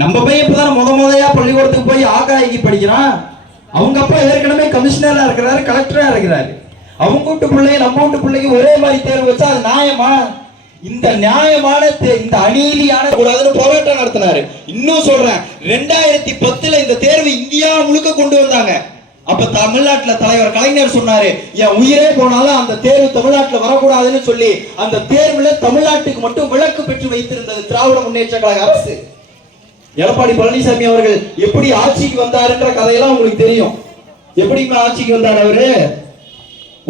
நம்ம பையன் இப்பதான் முதையா பள்ளிக்கூடத்துக்கு போய் ஆகாய்க்கு படிக்கிறான். அவங்க அப்பா ஏற்கனவே கமிஷனரா இருக்கிறாரு, கலெக்டரா இருக்கிறாரு. அவங்க வீட்டு பிள்ளைங்க நம்ம வீட்டு பிள்ளைக்கு ஒரே மாதிரி தேர்வு வச்சா அது நியாயமா? இந்த நியாயமான இந்த அநீதியான கூடாதுன்னு போராட்டம் நடத்தினாரு. இன்னும் சொல்றேன், 2010 இந்த தேர்வு இந்தியா முழுக்க கொண்டு வந்தாங்க. அப்ப தமிழ்நாட்டுல தலைவர் கலைஞர் சொன்னாரு, என் உயிரே போனாலும் அந்த தேர்வு தமிழ்நாட்டுல வரக்கூடாதுன்னு சொல்லி அந்த தேர்வுல தமிழ்நாட்டுக்கு மட்டும் விலக்கு பெற்று வைத்திருந்தது திராவிட முன்னேற்ற கழக அரசு. எடப்பாடி பழனிசாமி அவர்கள் எப்படி ஆட்சிக்கு வந்தாருன்ற கதையெல்லாம் உங்களுக்கு தெரியும். எப்படி ஆட்சிக்கு வந்தார் அவரு?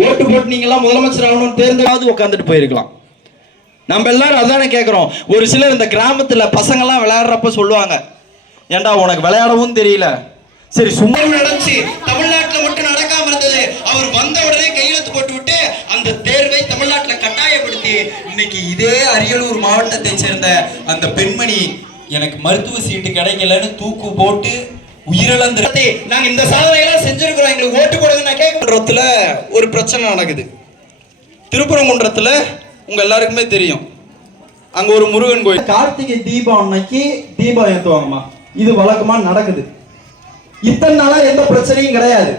ஓட்டு போட்டு நீங்க எல்லாம் முதலமைச்சர் ஆகணும்னு தேர்ந்தெடுத்து உட்காந்துட்டு போயிருக்கலாம். நம்ம எல்லாரும் அதானே கேட்கிறோம். ஒரு சிலர் இந்த கிராமத்துல பசங்க எல்லாம் விளையாடுறப்ப சொல்லுவாங்க, ஏண்டா உனக்கு விளையாடவும் தெரியல, சரி சும்மா நடந்துச்சு, தமிழ்நாட்டுல மட்டும் நடக்காம இருந்தது, அவர் வந்த உடனே கையெழுத்து போட்டு விட்டு அந்த தேர்வை தமிழ்நாட்டுல கட்டாயப்படுத்தி இன்னைக்கு இதே அரியலூர் மாவட்டத்தை சேர்ந்த அந்த பெண்மணி எனக்கு மருத்துவ சீட்டு கிடைக்கலன்னு தூக்கு போட்டு உயிரிழந்து நாங்க இந்த சாதனையெல்லாம் செஞ்சிருக்கிறோம், எங்களுக்கு ஓட்டு போடுங்க. நான் கேட்கறதுல ஒரு பிரச்சனை நடக்குது. திருப்பரங்குன்றத்துல உங்க எல்லாருக்குமே தெரியும், அங்க ஒரு முருகன் கோயில் கார்த்திகை தீபம் அன்னைக்கு தீபம் ஏத்துவாங்கம்மா. இது வழக்கமா நடக்குது. இத்தனை நாளா எந்த பிரச்சனையும் கிடையாது.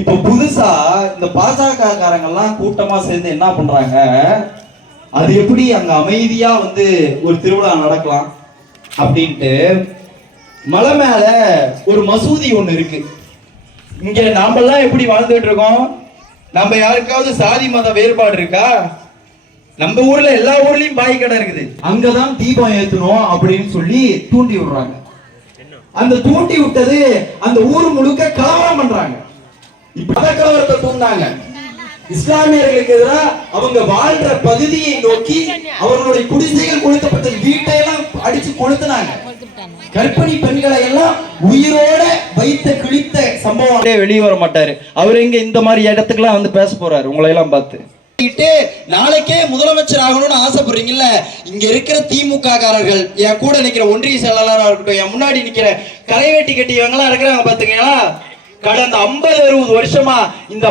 இப்ப புதுசா இந்த பாஜக காரங்கெல்லாம் கூட்டமா சேர்ந்து என்ன பண்றாங்க, அது எப்படி அங்க அமைதியா ஒரு திருவிழா நடக்கலாம் அப்படின்ட்டு மலை மேல ஒரு மசூதி ஒண்ணு இருக்கு. இங்க நாமெல்லாம் எப்படி வாழ்ந்துட்டு இருக்கோம்? நம்ம யாருக்காவது சாதி மத வேறுபாடு இருக்கா? நம்ம ஊர்ல எல்லா ஊர்லயும் பாய் கடை இருக்குது, அங்கதான் தீபம் ஏத்தணும் அப்படின்னு சொல்லி தூண்டி விடுறாங்க. அந்த தூண்டி விட்டது அந்த ஊர் முழுக்க கலவரம் பண்றாங்க. இப்ப கலவரத்தை தூண்டாங்க. இஸ்லாமியர்களுக்கு எதிராக அவங்க வாழ்ற பகுதியை நோக்கி அவர்களுடைய குடிசைகள் கொளுத்தப்பட்ட வீட்டையெல்லாம் அடிச்சு கொளுத்தினாங்க. கர்ப்பிணி பெண்களை எல்லாம் உயிரோட வைத்த கிழித்த சம்பவம். வெளியே வர மாட்டாரு அவர். எங்க இந்த மாதிரி இடத்துக்குலாம் பேச போறாரு உங்களை எல்லாம் பார்த்து. நாளைக்கே முதலமைச்சர் ஆகணும்னு ஆசைப்படுறீங்கல்ல, இங்க இருக்கிற திமுக காரர்கள், என் கூட நிக்கிற ஒன்றிய செயலாளராக இருக்கட்டும், என் முன்னாடி நிக்கிற கரைவேட்டி கட்டி இவங்க எல்லாம் இருக்கிறாங்க பாத்தீங்களா, கடந்த 50-60 வருஷமா இந்த